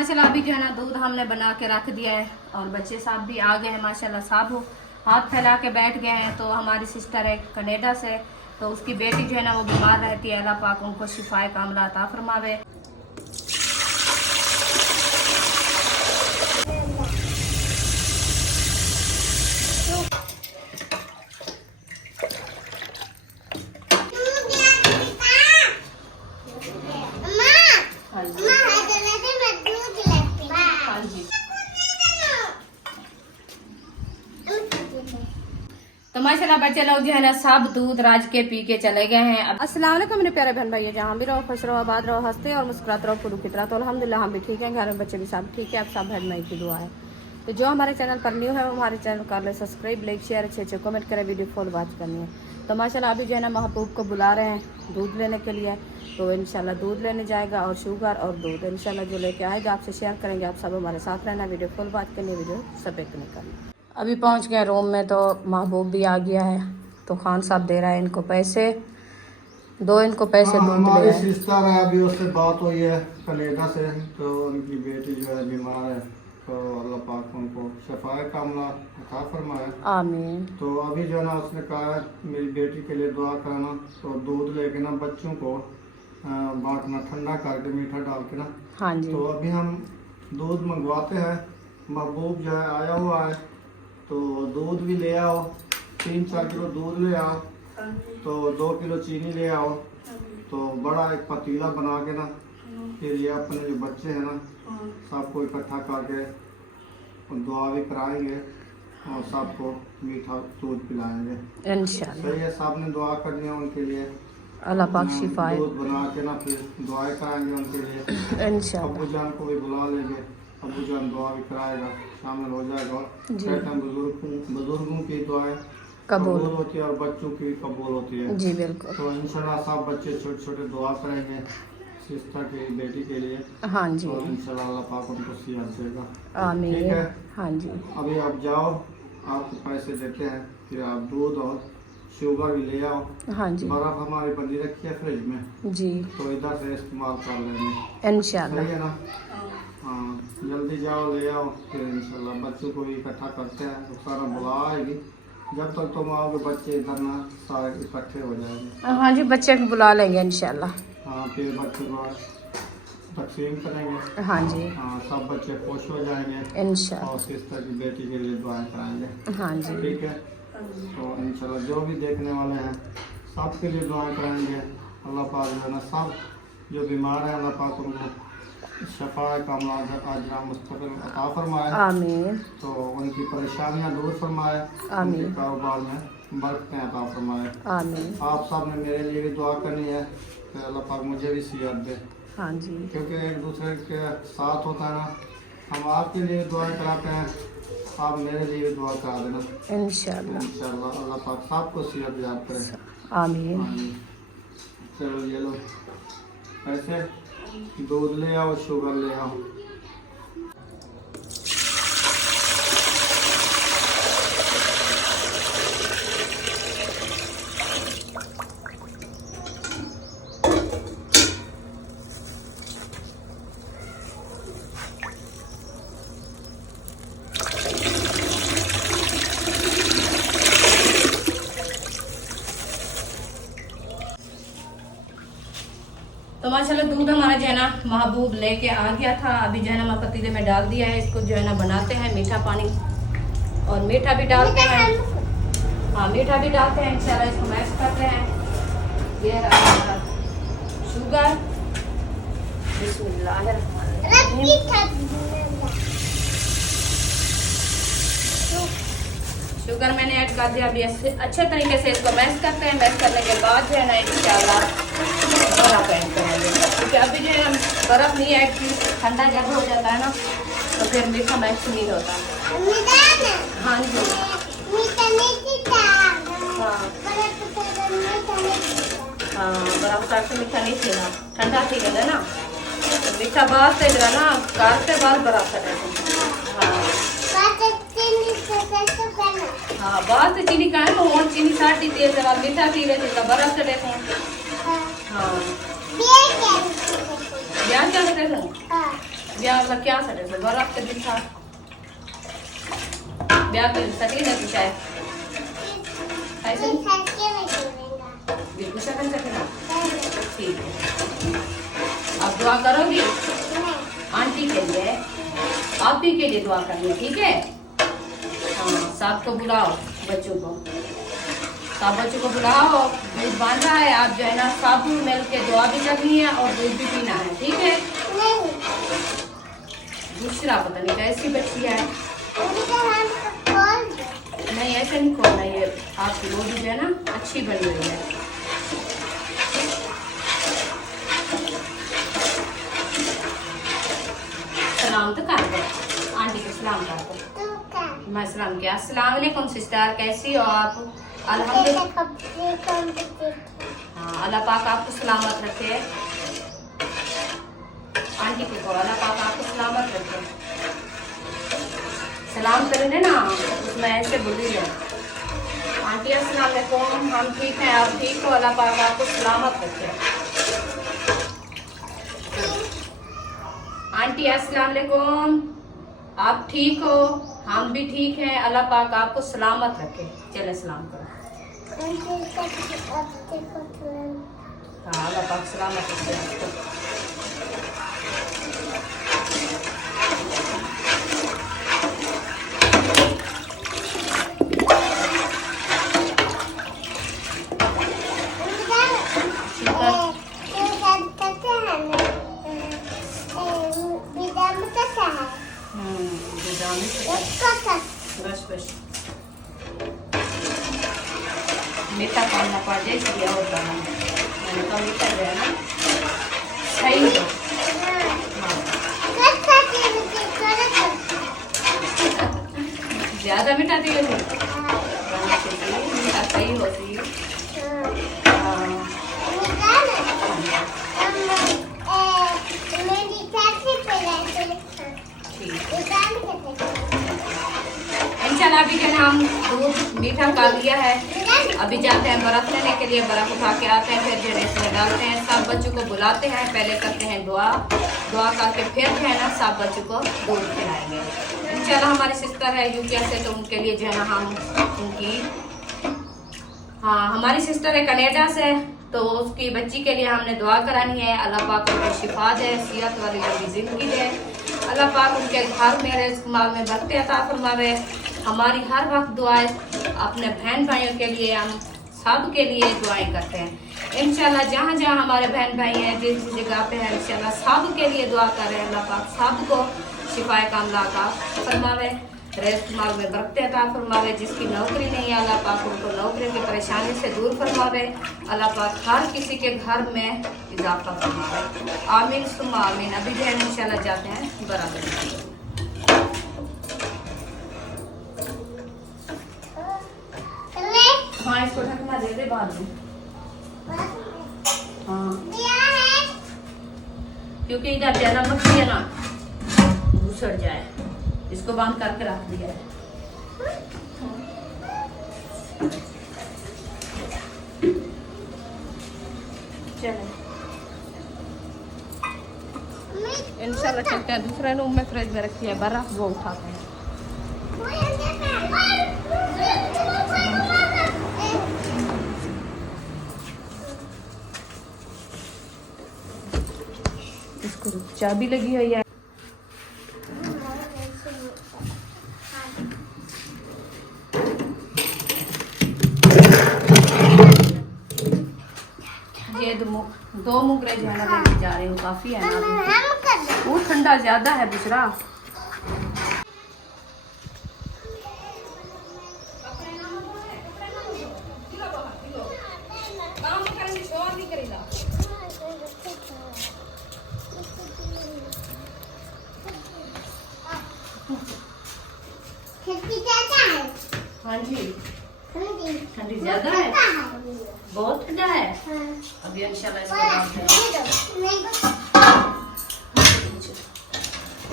माशाल्लाह अभी जो है ना दूध हमने बना के रख दिया है और बच्चे साहब भी आ गए हैं माशाल्लाह। साहब हाथ फैला के बैठ गए हैं। तो हमारी सिस्टर है कनाडा से, तो उसकी बेटी जो है ना वो बीमार रहती है। अल्लाह पाक उनको शिफाए कामला अता फरमावे। तो माशाल्लाह बच्चे लोग जो है ना सब दूध राज के पी के चले गए हैं। अस्सलाम वालेकुम मेरे प्यारे बहन भाइयों, जहाँ भी रहो खुश रहो, आबाद रहो, हंसते और मुस्कुराते रहो फुरू की तरह। तो अल्हम्दुलिल्लाह हम भी ठीक हैं, घर में बच्चे भी सब ठीक है। आप सब भाई माई की दुआ है। तो जो हमारे चैनल पर न्यू है वो हमारे चैनल कर ले सब्सक्राइब, लाइक शेयर, अच्छे कमेंट करें, वीडियो फुल वॉच करनी है। तो माशाल्लाह अभी जो है ना महबूब को बुला रहे हैं दूध लेने के लिए। तो इंशाल्लाह दूध लेने जाएगा और शुगर और दूध इंशाल्लाह जो लेके आएगा आपसे शेयर करेंगे। आप सब हमारे साथ रहना, वीडियो फुल वॉच करनी है, वीडियो सब्सक्राइब नहीं करनी। अभी पहुंच गए रूम में तो महबूब भी आ गया है। तो खान साहब दे रहा है इनको पैसे, दो इनको पैसे दूध हमारी सिस्टर है, अभी उससे बात हुई है कनाडा से। तो उनकी बेटी जो है बीमार है, तो अल्लाह पाक उनको शफाए कामला अता फरमाए, आमीन। तो अभी जो है ना उसने कहा है मेरी बेटी के लिए दुआ कराना। तो दूध लेके ना बच्चों को बांटना, ठंडा करके मीठा डाल के ना। हाँ जी। तो अभी हम दूध मंगवाते हैं। महबूब जो है आया हुआ है, तो दूध भी ले आओ, 3-4 किलो दूध ले आओ, तो 2 किलो चीनी ले आओ। तो बड़ा एक पतीला बना के ना, फिर ये अपने जो बच्चे हैं ना सबको इकट्ठा करके दुआ भी कराएंगे और सबको मीठा दूध पिलाएंगे इंशाल्लाह। सही है, सब ने दुआ करनी है उनके लिए। अल्लाह पाक शिफाए दूध बना के ना फिर दुआएं कराएंगे उनके लिए। इंशाल्लाह। अब्बू जान को भी बुला लेंगे, अब्बू जान दुआ भी कराएगा, शामिल हो जाएगा। बुजुर्गों की दुआएं कबूल होती है और बच्चों की कबूल होती है जी बिल्कुल। तो इंशाल्लाह सब बच्चे छोटे छोटे दुआ करेंगे सिस्टर की बेटी के लिए। हाँ जी। तो इंशाल्लाह अल्लाह पाक उनको सेहत देगा। आमीन। ठीक है, हाँ जी। अभी आप जाओ, आपको पैसे देते हैं, फिर आप दूध और शुगर भी ले आओ। हाँ जी। बर्फ हमारी बंदी रखी है फ्रिज में जी, तो इधर से इस्तेमाल कर लेंगे, इंशाल्लाह। सही है ना। हाँ जल्दी जाओ ले आओ, फिर इंशाल्लाह बच्चों को भी इकट्ठा करते हैं। तो सारा बुला आएगी, जब तक तुम आओगे बच्चे इधर ना सारे इकट्ठे हो जाएंगे। हाँ जी, बच्चे को बुला लेंगे इंशाल्लाह। हाँ फिर बच्चों को तकसीम करेंगे। हाँ जी। हाँ सब बच्चे खुश हो जाएंगे इंशाल्लाह। और सिस्टर की बेटी के लिए दुआएं कराएंगे। हाँ जी। ठीक है, तो इंशाल्लाह जो भी देखने वाले हैं सब के लिए दुआएं कराएंगे। अल्लाह पाक जो है ना सब जो बीमार है अल्लाह पाक उनको शफा कामला अजरा मुस्तकिल अता फरमाए, आमीन। तो उनकी परेशानियां दूर फरमाए, आमीन। उनके कारोबार में बरकतें अता फरमाए। आमीन। आप सब ने मेरे लिए भी दुआ करनी है कि अल्लाह पाक मुझे भी सेहत दे, हाँ जी। क्योंकि एक दूसरे के साथ होता है ना। हम आपके लिए दुआ कराते हैं, आप मेरे लिए भी दुआ करा देना इंशाल्लाह। इंशाल्लाह। अल्लाह पाक सबको सेहत याद करे, आमीन। आमीन। चलो ये लो पैसे, दूध ले आओ, शुगर ले आओ। तो माशाल्लाह दूध हमारा जो है ना महबूब लेके आ गया था। अभी जो है ना मैं पतीले में डाल दिया है। इसको जो है ना बनाते हैं मीठा पानी और मीठा भी डालते हैं। हाँ मीठा भी डालते हैं इंशाल्लाह। इसको मैश करते हैं। ये रहा शुगर, शुगर मैंने ऐड कर दिया। अभी अच्छे तरीके से इसको मैश करते हैं। मैश करने के बाद जो है ना इंशाल्लाह बर्फ ऐड करेंगे, क्योंकि अभी जो है बर्फ नहीं ऐड की, ठंडा जब हो जाता है ना तो फिर मीठा मैश नहीं होता। हाँ जी। हाँ बर्फ काट के मीठा नहीं थी ना, ठंडा थी गया ना, तो मीठा बाद से जो है ना काटते बाद बर्फ कटे। हाँ बाद से चीनी का तो और चीनी साटी तेल से मीठा थी वैसे तो बर्फ चढ़े थे। हाँ क्या करते थे? ब्याह का क्या सटे से बर्फ के दिन था ब्याह के सटी ना कुछ है ऐसे बिल्कुल सकन सकना ठीक है। आप दुआ करोगी आंटी के लिए आप ही के लिए दुआ करिए ठीक है। हाँ सब को बुलाओ बच्चों को सब बच्चों को बुलाओ दूध बांध रहा है आप जो है ना सब मिल के दुआ भी करनी है और दूध भी पीना है ठीक है। दूसरा पता नहीं कैसी बच्ची है नहीं ऐसे नहीं खोलना ये आपकी रोटी जो है ना अच्छी बनी हुई है। सलाम तो कर दो आंटी को सलाम कर दो। मैं सलाम किया अस्सलाम वालेकुम सिस्टर कैसी हो आप। अल्हम्दुलिल्लाह हाँ अल्लाह पाक आपको सलामत रखे। आंटी को कहो अल्लाह पाक आपको सलामत रखे। सलाम करेंगे ना उसमें ऐसे बोली है आंटी अस्सलाम वालेकुम हम ठीक हैं आप ठीक हो अल्लाह पाक आपको सलामत रखे। आंटी अस्सलाम वालेकुम आप ठीक हो हम भी ठीक हैं अल्लाह पाक आपको सलामत रखे। चले सलाम करो हाँ अल्लाह पाक सलामत रखे आपको। मीठा खाना पड़ जाए इसलिए और बना मैंने तो मीठा जो है ना सही हो ज्यादा मीठा दिए मीठा सही होती इंशाल्लाह अभी क्या हम दूध मीठा कर लिया है अभी जाते हैं बर्फ लेने के लिए बर्फ उठा के आते हैं फिर जो इसमें डालते हैं सब बच्चों को बुलाते हैं पहले करते हैं दुआ दुआ करके फिर जो है ना सब बच्चों को दूध खिलाएंगे। इंशाल्लाह हमारी सिस्टर है यूके से तो उनके लिए जो है ना हम उनकी हाँ हमारी सिस्टर है कनाडा से तो उसकी बच्ची के लिए हमने दुआ करानी है अल्लाह पाक उनको शिफा दे सेहत वाली लंबी जिंदगी दे अल्लाह पाक उनके घर में माल में बरकत अता फरमावे। हमारी हर वक्त दुआएं अपने बहन भाइयों के लिए हम सब के लिए दुआएं करते हैं इंशाल्लाह जहाँ जहाँ हमारे बहन भाई हैं जिस जगह पे है इंशाल्लाह सब के लिए दुआ कर रहे हैं अल्लाह पाक सबको शिफाए कामला का फरमावे रेस्ट माल में बरकत अता फरमावे। जिसकी नौकरी नहीं है अल्लाह पाक उनको नौकरी की परेशानी से दूर फरमावे। अल्लाह पाक हर किसी के घर में इजाफा फरमावे आमीन सुम्मा आमीन। अभी जो है इंशाल्लाह जाते हैं बराबर हाँ इसको ढकना दे दे बाद में हाँ क्योंकि इधर ज्यादा मक्खी है ना घुसड़ जाए इसको बांध करके रख दिया है। चलो इंशाल्लाह चलते हैं दूसरे रूम में फ्रिज में रखी है बर्फ वो उठाते हैं। इसको चाबी लगी हुई है ये दो मुगरे जो है ना लेके जा रहे हो काफी है ना वो ठंडा ज्यादा है दूसरा हाँ जी ठंडी ज्यादा है बहुत ठंडा है अभी इंशाल्लाह इसको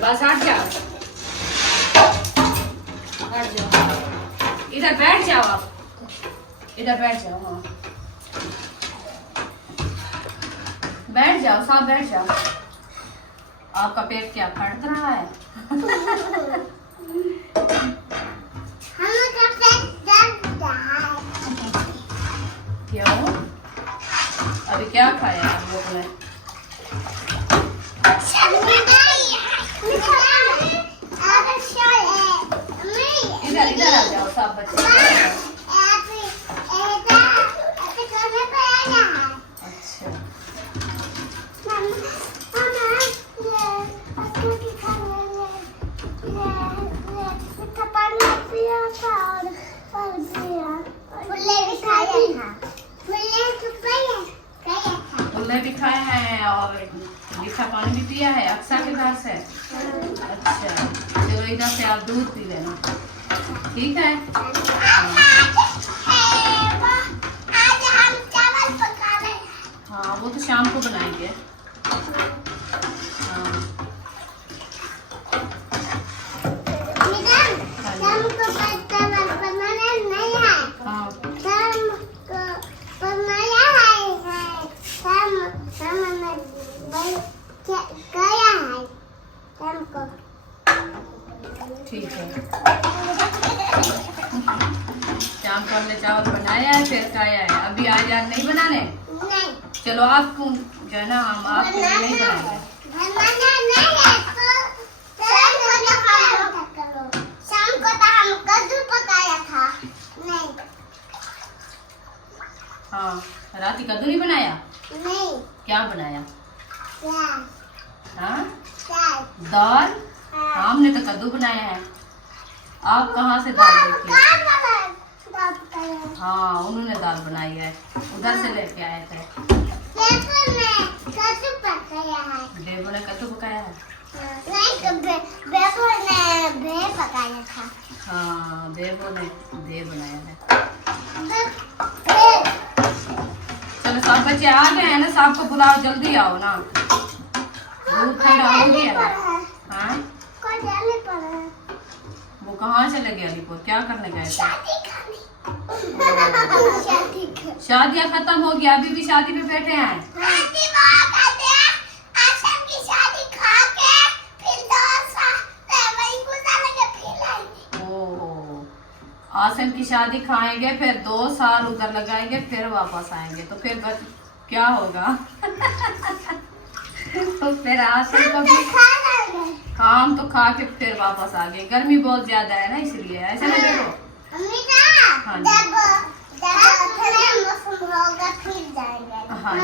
बस हट जाओ इधर बैठ जाओ आप इधर बैठ जाओ हाँ बैठ जाओ साहब बैठ जाओ आपका पेट क्या फट रहा है? क्यों? अभी क्या खाया आप लोग ने? इधर इधर आ जाओ सब बच्चे। अच्छा फुल्ले भी खाए हैं और मीठा पानी भी पिया है अक्सा के घर से। अच्छा चलो इधर से आप दूध पी लेना, ठीक है? हाँ वो तो शाम को बनाएंगे। हाँ ठीक है। शाम को हमने चावल बनाया है फिर खाया है, अभी आज यार नहीं बनाने। चलो आपको जो है ना हम आपके लिए नहीं बनाएंगे। शाम को तो हम कद्दू पकाया था। नहीं हाँ रात कद्दू नहीं बनाया? नहीं क्या बनाया? हाँ क्या दाल? हमने तो कद्दू बनाया है। आप कहाँ से दाल देखी? हाँ उन्होंने दाल बनाई है, उधर से लेके आए थे। बेबो ने कद्दू पकाया है? पकाया था। हाँ बेबो ने दे बनाया है। चलो सब बच्चे आ गए हैं ना, सबको बुलाओ जल्दी आओ ना, दूध ठंडा हो गया है। हाँ वो कहाँ चले गए अलीपुर, क्या करने गए थे? शादियाँ खत्म हो गया, अभी भी शादी पे बैठे हैं। आसन की शादी खाएंगे फिर 2 साल उधर लगाएंगे फिर वापस आएंगे, तो फिर क्या होगा? तो फिर आसन को भी काम तो खा के फिर वापस आ गए। गर्मी बहुत ज्यादा है ना इसलिए, ऐसा ना देखो। हाँ जी हाँ जी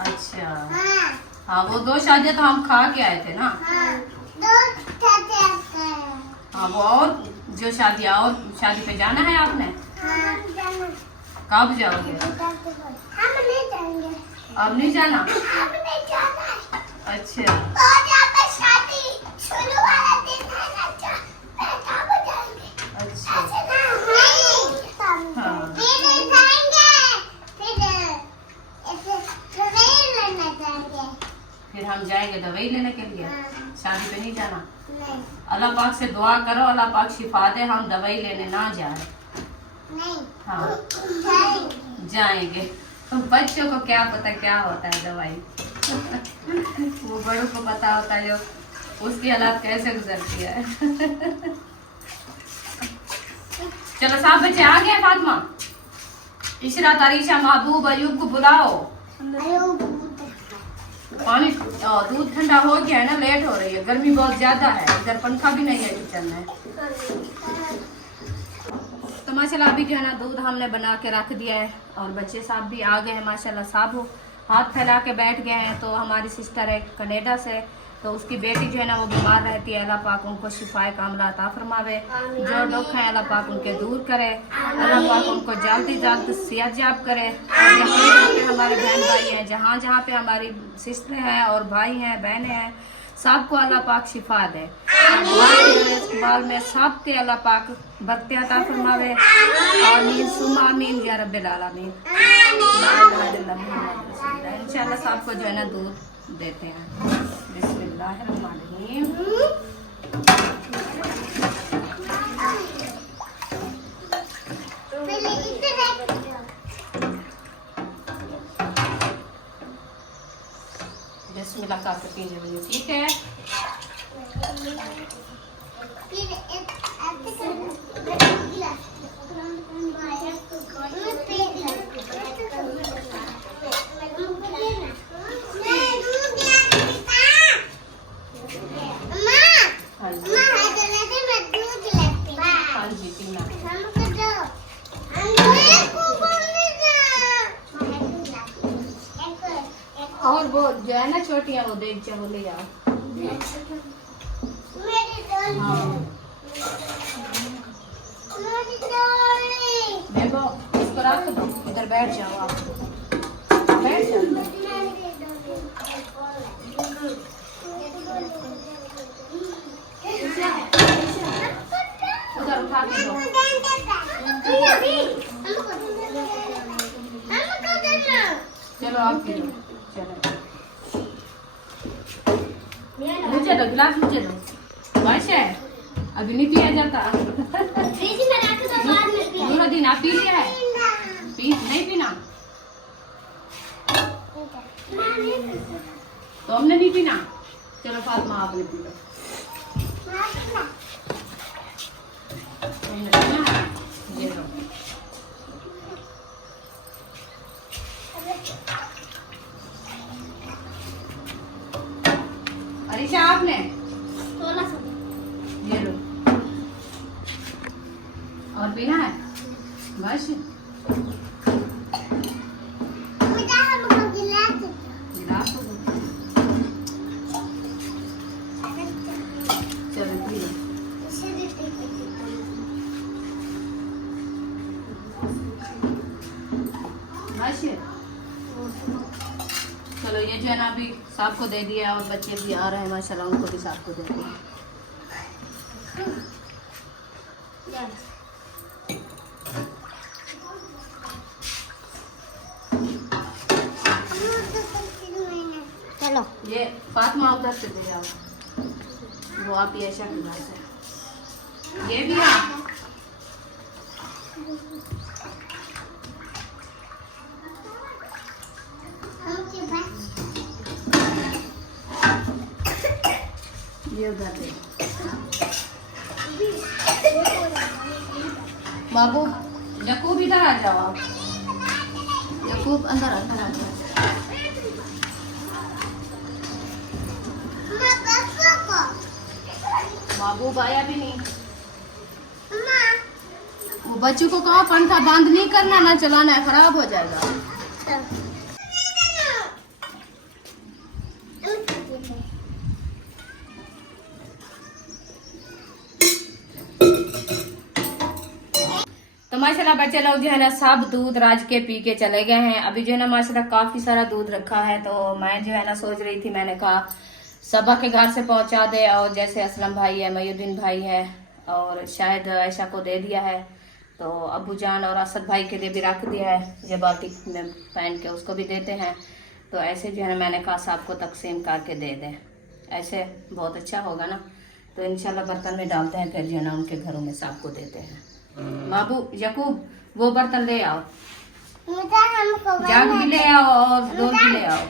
अच्छा हाँ वो 2 शादियाँ तो हम खा के आए थे ना। हाँ वो और जो शादी और शादी पे जाना है आपने? कब जाओगे? अब नहीं जाना? अच्छा अच्छा हाँ फिर हम जाएंगे दवाई लेने के लिए, शादी पे नहीं जाना। अल्लाह पाक से दुआ करो अल्लाह पाक शिफा दे, हम दवाई लेने ना जाए। हाँ जाएंगे, तो बच्चों को क्या पता क्या होता है दवाई। वो बड़ों को पता होता है जो उसकी हालात कैसे गुजरती है। चलो सब बच्चे आ गए, फातिमा इशरा तारीशा महबूब अयूब को बुलाओ। पानी दूध ठंडा हो गया है ना, लेट हो रही है, गर्मी बहुत ज्यादा है, इधर पंखा भी नहीं है किचन में। तो माशाल्लाह अभी जो है ना दूध हमने बना के रख दिया है और बच्चे साहब भी आ गए हैं माशाल्लाह, सब हाथ फैला के बैठ गए हैं। तो हमारी सिस्टर है कनाडा से, तो उसकी बेटी जो है ना वो बीमार रहती है, अल्लाह पाक उनको शिफाए कामला अता फरमावे, जो दुख है अल्लाह पाक उनके दूर करे, अल्लाह पाक उनको जल्दी जल्द सेहतयाब करे। और जहाँ पे हमारे बहन भाई हैं, जहाँ जहाँ पे हमारी सिस्टर हैं और भाई हैं बहनें हैं, सबको अल्लाह पाक शिफा दे। इस्तेमाल में सबके अल्लाह पाक बरकत अता फरमावे। आमीन सुम्मा आमीन या रब्बिल आलमीन। इंशाल्लाह सबको जो है ना दूध देते हैं। बिस्मिल्लाहिर्रहमानिर्रहीम। पहले इधर बिस्मिल्लाह खा के पीने वाली, ठीक है। फिर एक ऐसे करना गिलास हाँ जी, हाँ जी, पीना। और वो जो है ना छोटियाँ, वो देख चाहो ले आओ। हाँ देखो, इसको रख दो, इधर बैठ जाओ आप, बैठ जाओ। उधर उठा के दो। चलो आप पी लो, चलो मुझे दो गिलास, मुझे दो। बस है, अभी नहीं पिया जाता। पूरा दिन आप पी लिया है, पी नहीं पीना तो हमने नहीं पीना। चलो फातिमा आपने पी लो। तुमने पीना है, ये लो। अरीशा आपने ये लो। और पीना है बस। गिलास तो दो। चलो पी लो। बस चलो, ये जो है ना अभी साहब को दे दिया, और बच्चे भी आ रहे हैं माशाल्लाह, उनको भी साहब को दे दिया। चलो ये फातिमा उधर से ले जाओ, वो आप ये ऐसा के घर से, ये भी है। ये उधर ले बाबू। यकूब इधर आ जाओ आप, यकूब अंदर अंदर आ जाओ। बाबू आया भी नहीं। वो बच्चों को कहा पंखा बंद नहीं करना, ना चलाना है, खराब हो जाएगा। तो माशाल्लाह बच्चे लोग जो है ना सब दूध राज के पी के चले गए हैं। अभी जो है ना माशाल्लाह काफी सारा दूध रखा है, तो मैं जो है ना सोच रही थी, मैंने कहा सबा के घर से पहुंचा दे, और जैसे असलम भाई है, मयुद्दीन भाई है, और शायद ऐशा को दे दिया है, तो अबू जान और असद भाई के लिए भी रख दिया है, ये बाल्टी में पहन के उसको भी देते हैं। तो ऐसे जो है ना मैंने कहा सबको तकसीम करके दे दें, ऐसे बहुत अच्छा होगा ना। तो इंशाल्लाह बर्तन में डालते हैं, फिर जो है ना उनके घरों में सबको देते हैं। बाबू यकूब वो बर्तन ले आओ, जग भी ले आओ और डोल भी ले आओ।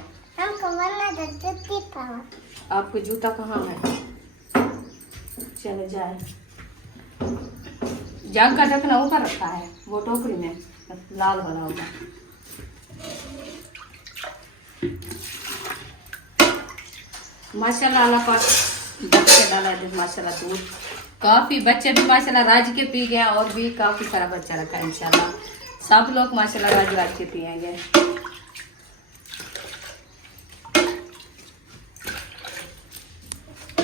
आपको जूता कहाँ है? चले जाए। जग का ढक्कन ऊपर रखा है, वो टोकरी में लाल वाला होगा। माशाल्लाह अल्लाह पाक बच्चे डाला है माशाल्लाह दूध, काफी बच्चे भी माशाल्लाह राज के पी गए, और भी काफी सारा बच्चा रखा है। इंशाल्लाह सब लोग माशाल्लाह राज के पिएंगे।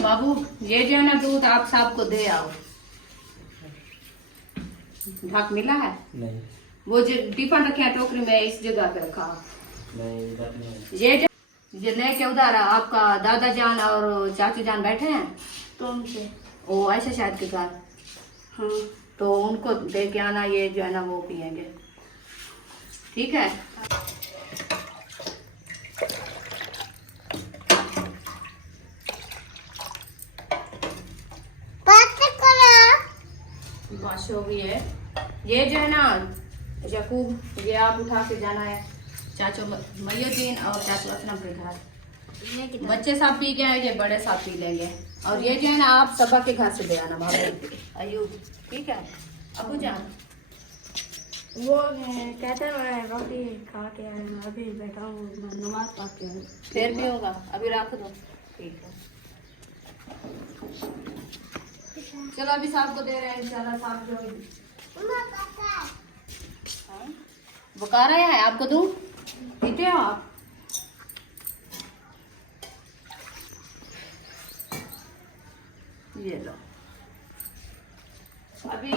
बाबू ये जो है ना दूध आप सबको दे आओ। ढक मिला है? नहीं। वो जो टिफन रखे हैं टोकरी में, इस जगह पे रखा। नहीं, इधर नहीं। ये लेके उधर आपका दादा जान और चाचू जान बैठे हैं, तो उनसे वो ऐसे शायद के घर, हाँ, तो उनको दे के आना, ये जो है ना वो पियेंगे, ठीक है। बात हो गई है। ये जो है ना यकूब, ये आप उठा के जाना है चाचू मयुद्दीन और चाचू असलम के घर, बच्चे साहब पी के आए, ये बड़े साहब पी लेंगे। और ये जो है ना आप सबा के घर से ले आना भाभी अयूब, ठीक है अबू जान। वो कहते हैं मैं रोटी खा के आया, अभी बैठा हूँ नमाज पढ़ के आया। फिर भी होगा, अभी रख दो, ठीक है। चलो अभी साहब को दे रहे हैं इंशाल्लाह। साहब जो बुखार आया है आपको, दूध पीते हो आप? ये लो। अभी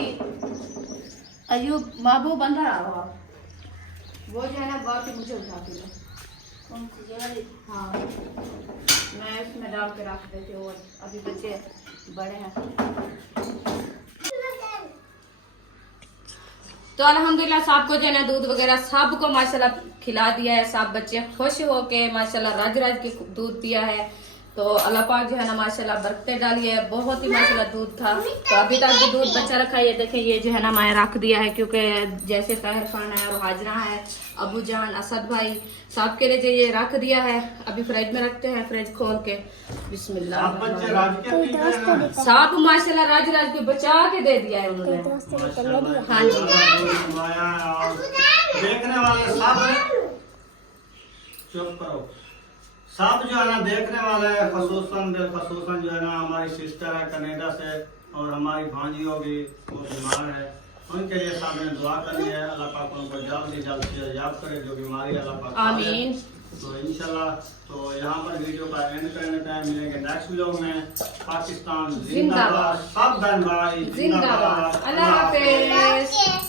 अयूब महबूब बन रहा हो आप, वो जो है ना बहुत ही मुझे उठा के लो। हाँ मैं इसमें डाल के रख देती हूँ, अभी बच्चे बड़े हैं। तो अल्हम्दुलिल्लाह साहब को जो है ना दूध वगैरह सबको माशाल्लाह खिला दिया है। सब बच्चे खुश हो के माशाल्लाह रज रज के दूध पिया है। तो अल्लाह पाक जो है ना माशाल्लाह बरकतें डाली है, बहुत ही माशाल्लाह दूध था। तो अभी तक भी दूध बच्चा रखा है, ये देखें ये जो है ना मैं रख दिया है, क्योंकि जैसे ताहिर खान है और हाजरा है, अबू जान, असद भाई, सब के लिए जो ये रख दिया है। अभी फ्रिज में रखते हैं, फ्रिज खोल के बिस्मिल्लाह। साहब माशाल्लाह राज राज के बचा के दे दिया है उन्होंने। हाँ जी देखने वाले सब चुप करो। सब जो है ना देखने वाले खसूसन बेखसूसन जो है ना हमारी सिस्टर है कनाडा से, और हमारी भांजी होगी वो बीमार है, उनके लिए सामने दुआ करनी है। अल्लाह पाक उनको जल्द से जल्द सेहत करे, जो बीमारी अल्लाह पाक आमीन। तो इंशाल्लाह तो यहाँ पर वीडियो का एंड करने टाइम मिलेंगे नेक्स्ट वीडियो में। पाकिस्तान जिंदाबाद, सब धन भाई जिंदाबाद। अल्लाह हाफिज।